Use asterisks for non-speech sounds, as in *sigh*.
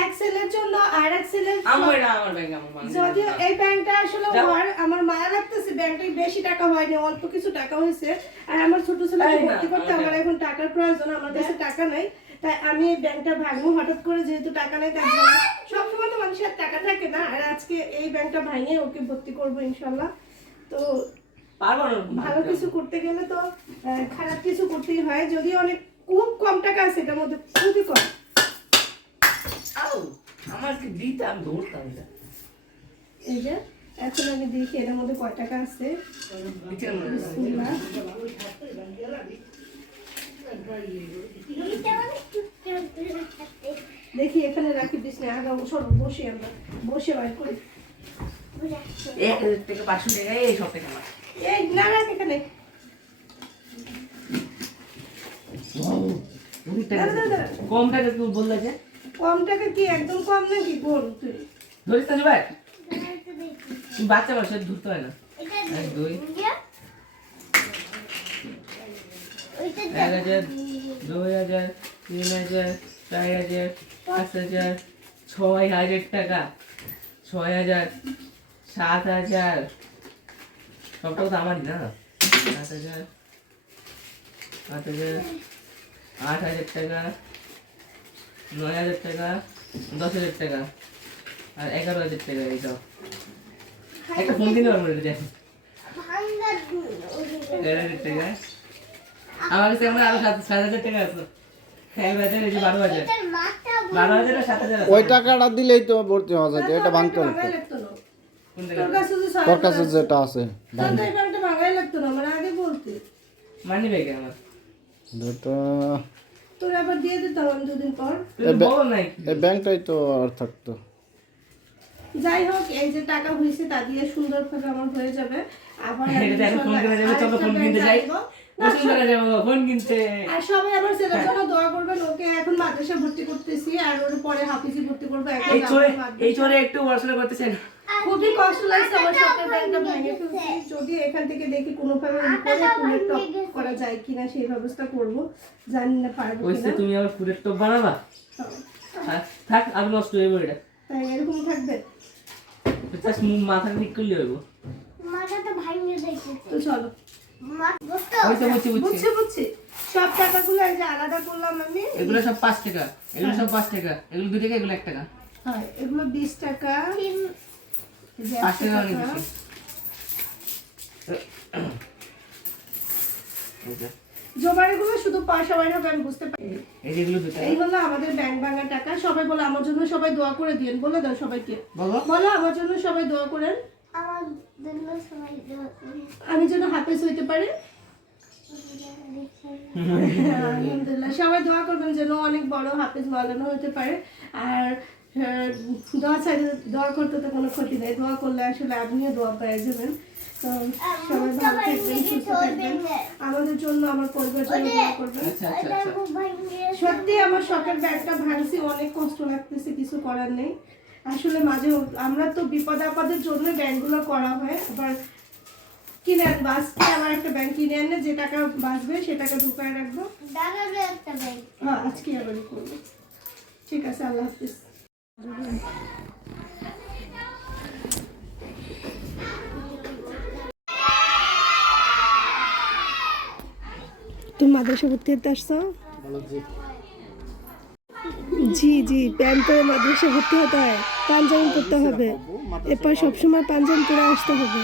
এক সেলের জন্য আর এক সেলের আমার আমার ব্যাংক আমার মানে যদিও এই ব্যাংকটা আসলে আমার আমার মায়া লাগতেছে ব্যাংকটা বেশি টাকা হয়নি অল্প কিছু টাকা হয়েছে। আর আমার ছোট না, ভর্তি করতে আমার এখন টাকার প্রয়োজন আমার কাছে টাকা নাই। তাই আমি এই ব্যাংকটা ভাঙবো হঠাৎ করে যেহেতু টাকা নাই জন্য সবসময় তো মানুষের টাকা থাকে না। আর আজকে এই ব্যাংকটা ভাঙিয়ে ওকে ভর্তি করব ইনশাল্লাহ তো ভালো কিছু করতে গেলে তো খারাপ কিছু করতেই হয়। যদিও অনেক খুব কম টাকা আছে এটার মধ্যে খুবই কম। আউ আমার কি ধরতাম এটা। এই যে এখন আমি দেখি এটার মধ্যে কয় টাকা আছে? নিচে কেন? বিসমিল্লাহ। দেখি এখানে রাখি দিস না সর বসে আমরা। বসে বার করি। এক হাজার টাকা পাঁচশো টাকা এই সব টাকা এই না রাখ এখানে। কম টাকা কেউ বললে যে? কম টাকা কি একদম কম নাকি? কোন? তুই ধরিস না ভাই বাচ্চা মানুষ ধরতে হয় না। এক দুই। এক হাজার দুই হাজার তিন হাজার চার হাজার পাঁচ হাজার ছয় হাজার টাকা। ছয় হাজার সাত হাজার। সবটাও তো আমারই না। সাত হাজার আট হাজার আট হাজার টাকা। নয় হাজার টাকা দশ হাজার টাকা আর এগারো হাজার টাকা এইসব একটা ফোন কিনে পারব এটা এগারো হাজার টাকা। আমার কাছে এখন আরও সাত সাত হাজার টাকা আছে। ওই টাকাটা দিলেই তো ভর্তি হওয়া যায় এটা ভাঙতে লাগতো তোর কাছে যেটা আছে তোর তো এই ব্যাংকটা ভাঙাই লাগতো না আমার আগে মানি ব্যাগে আমার। যেটা তোর আবার দিয়ে দিতাম আমি দুদিন পর। বলো নাই ব্যাংকটাই তো আর থাকতো। যাই হোক এই যে টাকা হয়েছে তা দিয়ে সুন্দরভাবে আমার হয়ে যাবে। আবার *laughs* আর সবাই আমার ছেলের জন্য দোয়া করবেন ওকে এখন মাদ্রাসা ভর্তি করতেছি আর ওর পরে হাফিজি ভর্তি করব এই চোরে একটু পড়াশোনা করতেছেন খুবই কষ্ট লাগছে আমার স্বপ্নের ব্যাংকটা ভেঙে ফেলছি। যদি এখান থেকে দেখি কোনোভাবে উপরে ফুলের টপ করা যায় কিনা সেই ব্যবস্থা করব। জানি না পারব ওইসে কিনা তুমি আবার ফুলের টপ বানাবা? থাক, থাক আর নষ্ট হয়ে এটা। তাই এরকম থাকবে। জাস্ট মাথা ঠিক করলে হইব। সব টাকাগুলো এই যে আলাদা করলাম আমি। এগুলো সব পাঁচ টাকা। এগুলো সব পাঁচ টাকা। এগুলো দুই টাকা এগুলো এক টাকা। হ্যাঁ এগুলো বিশ টাকা। *coughs* শুধু পয়সা বাইরে হবে আমি বুঝতে পারি। এই যে এগুলো দুই টাকা এই হলো আমাদের ব্যাংক ভাঙা টাকা। সবাই বলে আমার জন্য সবাই দোয়া করে দিন বলে দাও সবাইকে। বলো। বলো আমার জন্য সবাই দোয়া করেন। আমি যেন হাফেজ হইতে পারি। *laughs* আলহামদুলিল্লাহ। সবাই দোয়া করবেন যেন অনেক বড় হাফেজ মালানো হতে পারে। আর দোয়া ছাড়া দোয়া করতে তো কোনো ক্ষতি নেই। দোয়া করলে আসলে আপনিও দোয়া পেয়ে যাবেন তো সবাই ভালো থাকবেন সুস্থ থাকবেন। আমাদের জন্য আমার পরিবার জন্য দোয়া করবেন। আচ্ছা আচ্ছা আচ্ছা। সত্যি আমার শখের ব্যাগটা ভাঙছি অনেক কষ্ট লাগতেছে কিছু করার নেই। আসলে মাঝে আমরা তো বিপদ আপদের জন্য ব্যাংকগুলো করা হয় আবার কিনে আনব। আজকে আবার একটা ব্যাংক কিনে আনলে যে টাকা বাঁচবে সে টাকা ঢুকায় রাখব। হ্যাঁ আজকে আবারই করব ঠিক আছে আল্লাহ হাফিজ। তুমি মাদ্রাসা ভর্তি হতে আসছো? জি জি, প্যান্ট পরে মাদ্রাসা ভর্তি হতে হয়। পাঞ্জাবি পরতে হবে। এরপর সবসময় পাঞ্জাবি পরে আসতে হবে।